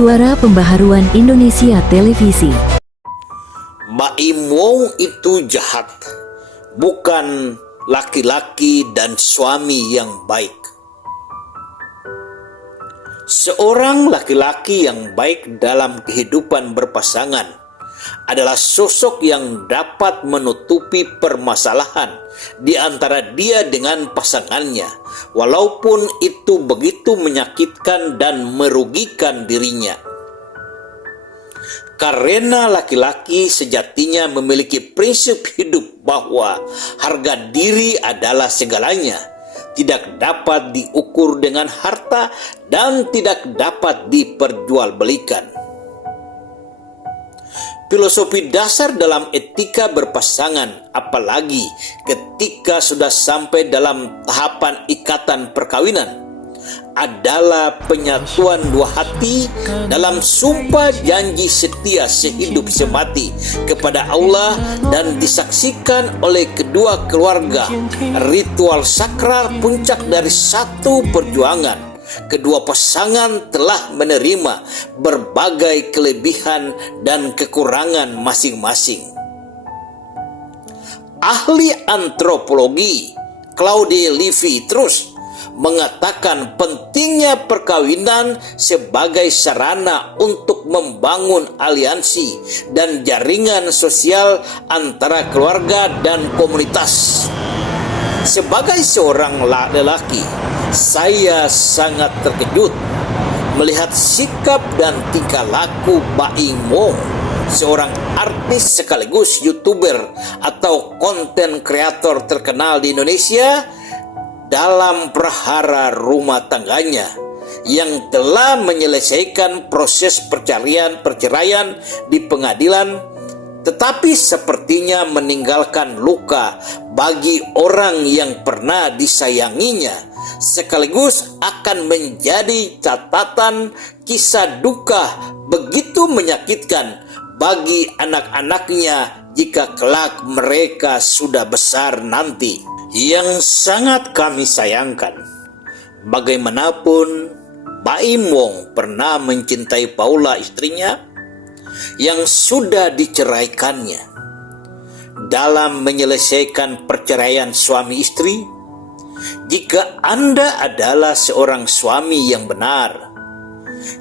Suara Pembaharuan Indonesia Televisi. Baim Wong itu jahat, bukan laki-laki dan suami yang baik. Seorang laki-laki yang baik dalam kehidupan berpasangan adalah sosok yang dapat menutupi permasalahan di antara dia dengan pasangannya, walaupun itu begitu menyakitkan dan merugikan dirinya. Karena laki-laki sejatinya memiliki prinsip hidup bahwa harga diri adalah segalanya, tidak dapat diukur dengan harta dan tidak dapat diperjualbelikan. Filosofi dasar dalam etika berpasangan, apalagi ketika sudah sampai dalam tahapan ikatan perkawinan, adalah penyatuan dua hati dalam sumpah janji setia sehidup semati kepada Allah dan disaksikan oleh kedua keluarga. Ritual sakral puncak dari satu perjuangan. Kedua pasangan telah menerima berbagai kelebihan dan kekurangan masing-masing. Ahli antropologi Claude Lévi-Strauss mengatakan pentingnya perkawinan sebagai sarana untuk membangun aliansi dan jaringan sosial antara keluarga dan komunitas. Sebagai seorang lelaki, saya sangat terkejut melihat sikap dan tingkah laku Baim Wong, seorang artis sekaligus YouTuber atau konten kreator terkenal di Indonesia, dalam prahara rumah tangganya yang telah menyelesaikan proses perceraian di pengadilan, tetapi sepertinya meninggalkan luka bagi orang yang pernah disayanginya, sekaligus akan menjadi catatan kisah duka begitu menyakitkan bagi anak-anaknya jika kelak mereka sudah besar nanti. Yang sangat kami sayangkan, bagaimanapun Baim Wong pernah mencintai Paula, istrinya yang sudah diceraikannya. Dalam menyelesaikan perceraian suami istri, jika Anda adalah seorang suami yang benar,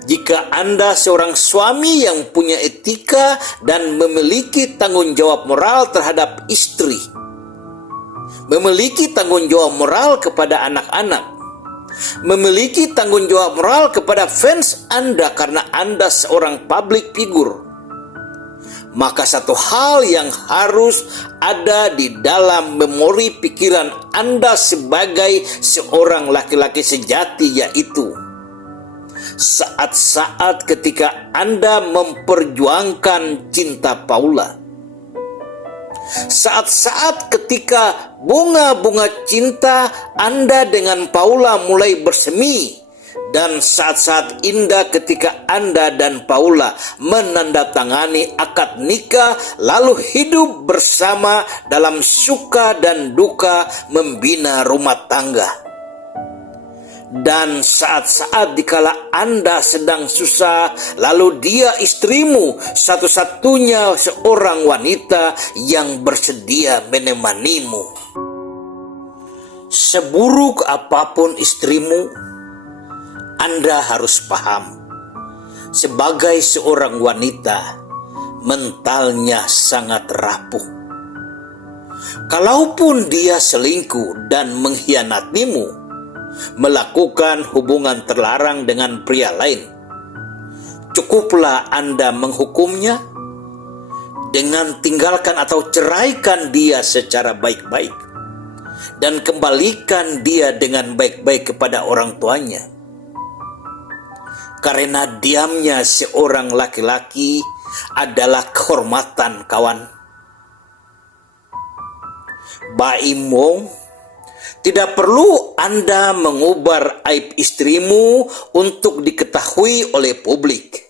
jika Anda seorang suami yang punya etika dan memiliki tanggung jawab moral terhadap istri, memiliki tanggung jawab moral kepada anak-anak, memiliki tanggung jawab moral kepada fans Anda karena Anda seorang public figure, maka satu hal yang harus ada di dalam memori pikiran Anda sebagai seorang laki-laki sejati, yaitu saat-saat ketika Anda memperjuangkan cinta Paula, saat-saat ketika bunga-bunga cinta Anda dengan Paula mulai bersemi, dan saat-saat indah ketika Anda dan Paula menandatangani akad nikah lalu hidup bersama dalam suka dan duka membina rumah tangga. Dan saat-saat dikala Anda sedang susah, lalu dia istrimu, satu-satunya seorang wanita yang bersedia menemanimu. Seburuk apapun istrimu, Anda harus paham, sebagai seorang wanita, mentalnya sangat rapuh. Kalaupun dia selingkuh dan mengkhianatimu, melakukan hubungan terlarang dengan pria lain, cukuplah Anda menghukumnya dengan tinggalkan atau ceraikan dia secara baik-baik dan kembalikan dia dengan baik-baik kepada orang tuanya. Karena diamnya seorang laki-laki adalah kehormatan, kawan. Baim Wong, tidak perlu Anda mengubar aib istrimu untuk diketahui oleh publik.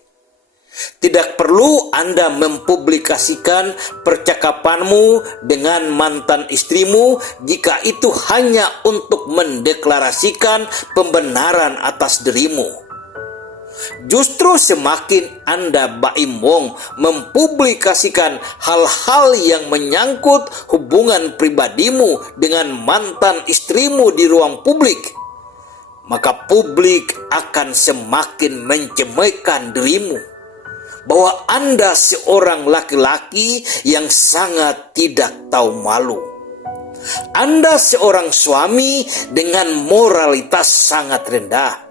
Tidak perlu Anda mempublikasikan percakapanmu dengan mantan istrimu jika itu hanya untuk mendeklarasikan pembenaran atas dirimu. Justru semakin Anda Baim Wong mempublikasikan hal-hal yang menyangkut hubungan pribadimu dengan mantan istrimu di ruang publik, maka publik akan semakin mencemoohkan dirimu bahwa Anda seorang laki-laki yang sangat tidak tahu malu. Anda seorang suami dengan moralitas sangat rendah.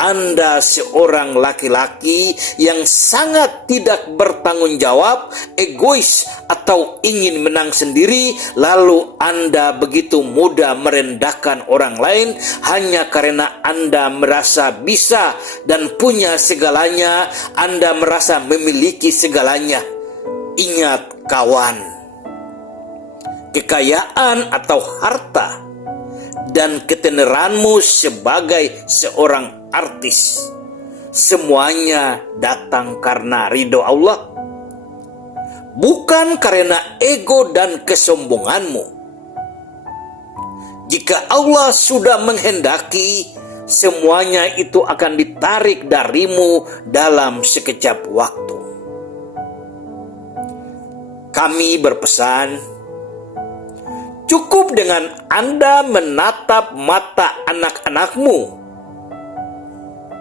Anda seorang laki-laki yang sangat tidak bertanggung jawab, egois, atau ingin menang sendiri, lalu Anda begitu mudah merendahkan orang lain hanya karena Anda merasa bisa dan punya segalanya, Anda merasa memiliki segalanya. Ingat kawan, kekayaan atau harta dan ketenaranmu sebagai seorang artis, semuanya datang karena ridho Allah, bukan karena ego dan kesombonganmu. Jika Allah sudah menghendaki, semuanya itu akan ditarik darimu dalam sekejap waktu. Kami berpesan, cukup dengan Anda menatap mata anak-anakmu,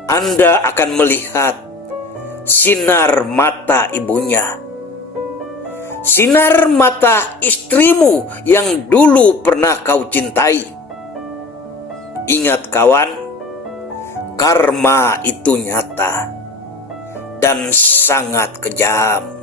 Anda akan melihat sinar mata ibunya, sinar mata istrimu yang dulu pernah kau cintai. Ingat kawan, karma itu nyata dan sangat kejam.